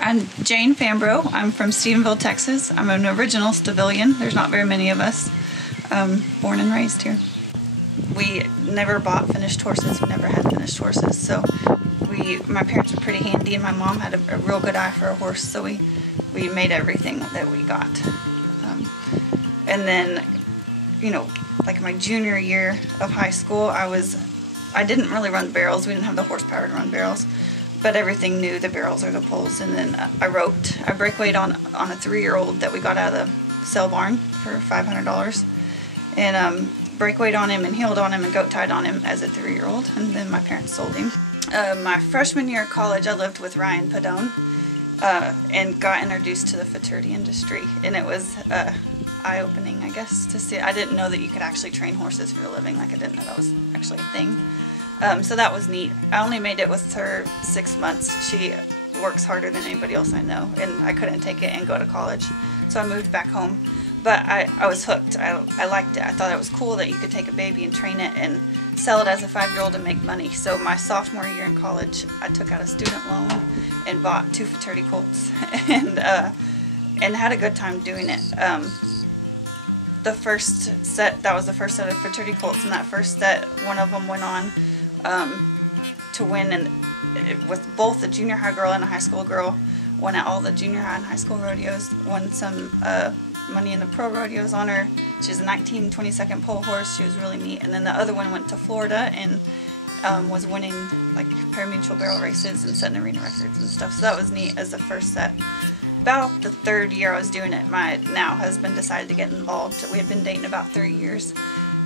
I'm Jane Fambro. I'm from Stephenville, Texas. I'm an original Stevilian. There's not very many of us. Born and raised here. We never bought finished horses. We never had finished horses. So my parents were pretty handy, and my mom had a real good eye for a horse. So we made everything that we got. And then, you know, like my junior year of high school, I didn't really run barrels. We didn't have the horsepower to run barrels. But everything knew the barrels or the poles, and then I roped. I break weight on a 3-year-old that we got out of the sale barn for $500, and break weight on him and heeled on him and goat tied on him as a 3-year-old, and then my parents sold him. My freshman year of college, I lived with Ryan Padone and got introduced to the futurity industry, and it was eye-opening, I guess, to see. I didn't know that you could actually train horses for a living. Like, I didn't know that was actually a thing. So that was neat. I only made it with her 6 months. She works harder than anybody else I know, and I couldn't take it and go to college. So I moved back home. But I was hooked. I liked it. I thought it was cool that you could take a baby and train it and sell it as a 5-year-old and make money. So my sophomore year in college, I took out a student loan and bought 2 futurity colts and had a good time doing it. The first set, that was the first set of futurity colts, and that first set, one of them went on to win, and with both a junior high girl and a high school girl, won at all the junior high and high school rodeos, won some money in the pro rodeos on her. She was a 19-22nd pole horse. She was really neat. And then the other one went to Florida and was winning like parimutuel barrel races and setting arena records and stuff. So that was neat as the first set. About the 3rd year I was doing it, my now husband decided to get involved. We had been dating about 3 years,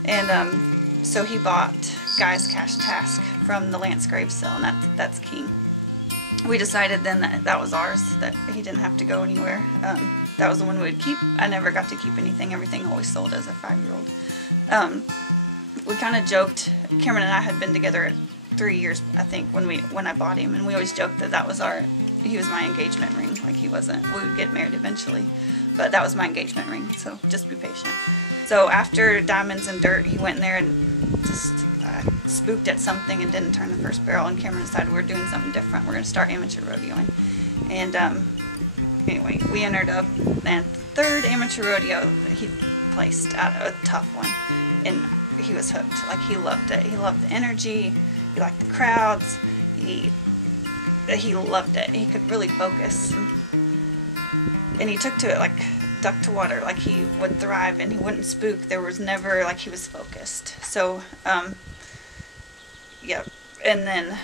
and so he bought Guy's Cash Task from the Lance Graves sale, and that's king. We decided then that was ours, that he didn't have to go anywhere. That was the one we would keep. I never got to keep anything. Everything always sold as a 5-year-old. We kind of joked. Cameron and I had been together 3 years, I think, when I bought him, and we always joked that he was my engagement ring. Like, he wasn't. We would get married eventually, but that was my engagement ring. So just be patient. So after Diamonds and Dirt, he went in there and just spooked at something and didn't turn the first barrel, and Cameron decided we're doing something different. We're going to start amateur rodeoing. And anyway, we entered up, and 3rd amateur rodeo he placed at a tough one, and he was hooked. Like, he loved it. He loved the energy. He liked the crowds. He loved it. He could really focus, and he took to it like duck to water. Like, he would thrive, and he wouldn't spook. There was never, like, he was focused. So yeah. And then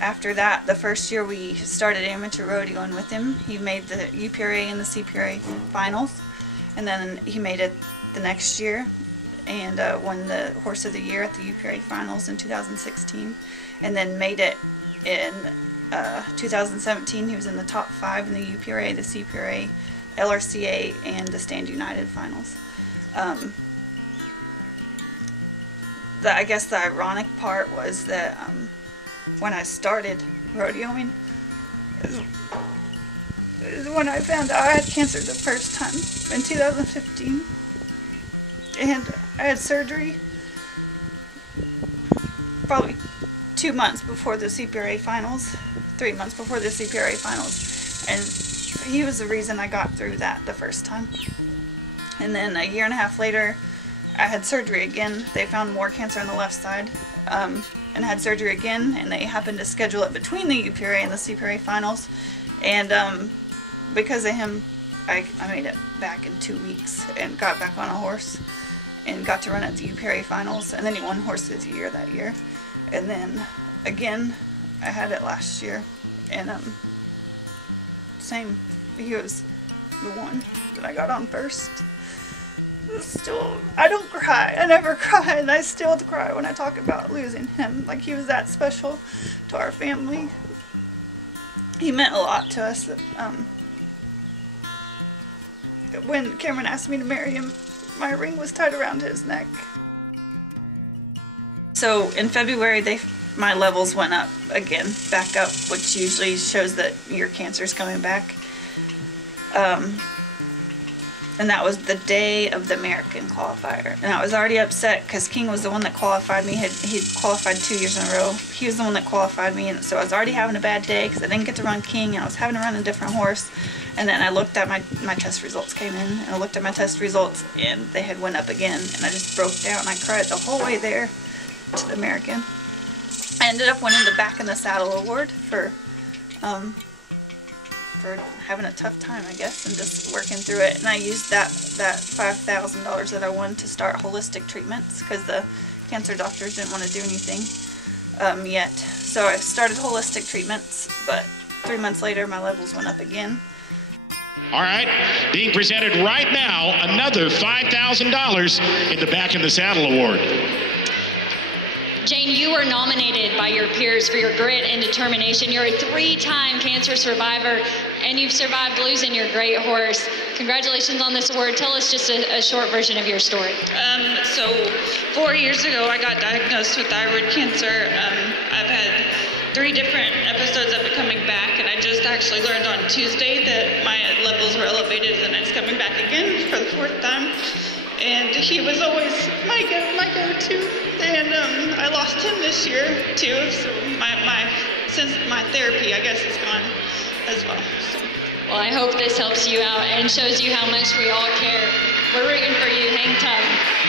after that, the first year we started amateur rodeoing with him, he made the UPRA and the CPRA finals, and then he made it the next year and won the Horse of the Year at the UPRA finals in 2016, and then made it in 2017. He was in the top 5 in the UPRA, the CPRA, LRCA, and the Stand United finals. I guess the ironic part was that when I started rodeoing is when I found out I had cancer the first time in 2015, and I had surgery probably 2 months before the CPRA finals, 3 months before the CPRA finals, and he was the reason I got through that the first time. And then a year and a half later, I had surgery again. They found more cancer on the left side, and had surgery again, and they happened to schedule it between the UPRA and the CPRA finals, and because of him, I made it back in 2 weeks and got back on a horse and got to run at the UPRA finals, and then he won Horse of the Year that year. And then again, I had it last year, and same, he was the one that I got on first. Still, I don't cry. I never cry, and I still cry when I talk about losing him. Like, he was that special to our family. He meant a lot to us. When Cameron asked me to marry him, my ring was tied around his neck. So in February, my levels went up again, back up, which usually shows that your cancer's coming back. And that was the day of the American qualifier. And I was already upset because King was the one that qualified me. He'd qualified 2 years in a row. He was the one that qualified me, and so I was already having a bad day because I didn't get to run King, and I was having to run a different horse. And then I looked at my test results came in, and I looked at my test results, and they had went up again, and I just broke down. I cried the whole way there to the American. I ended up winning the Back in the Saddle award for having a tough time, I guess, and just working through it. And I used that $5,000 that I won to start holistic treatments because the cancer doctors didn't want to do anything yet. So I started holistic treatments, but 3 months later my levels went up again. All right, being presented right now, another $5,000 in the Back in the Saddle award. Jane, you were nominated by your peers for your grit and determination. You're a 3-time cancer survivor, and you've survived losing your great horse. Congratulations on this award. Tell us just a short version of your story. So 4 years ago, I got diagnosed with thyroid cancer. I've had 3 different episodes of it coming back, and I just actually learned on Tuesday that my levels were elevated and it's coming back again for the 4th time. And he was always my go-to, and I lost him this year too. So since my therapy, I guess, is gone as well. So. Well, I hope this helps you out and shows you how much we all care. We're rooting for you. Hang tough.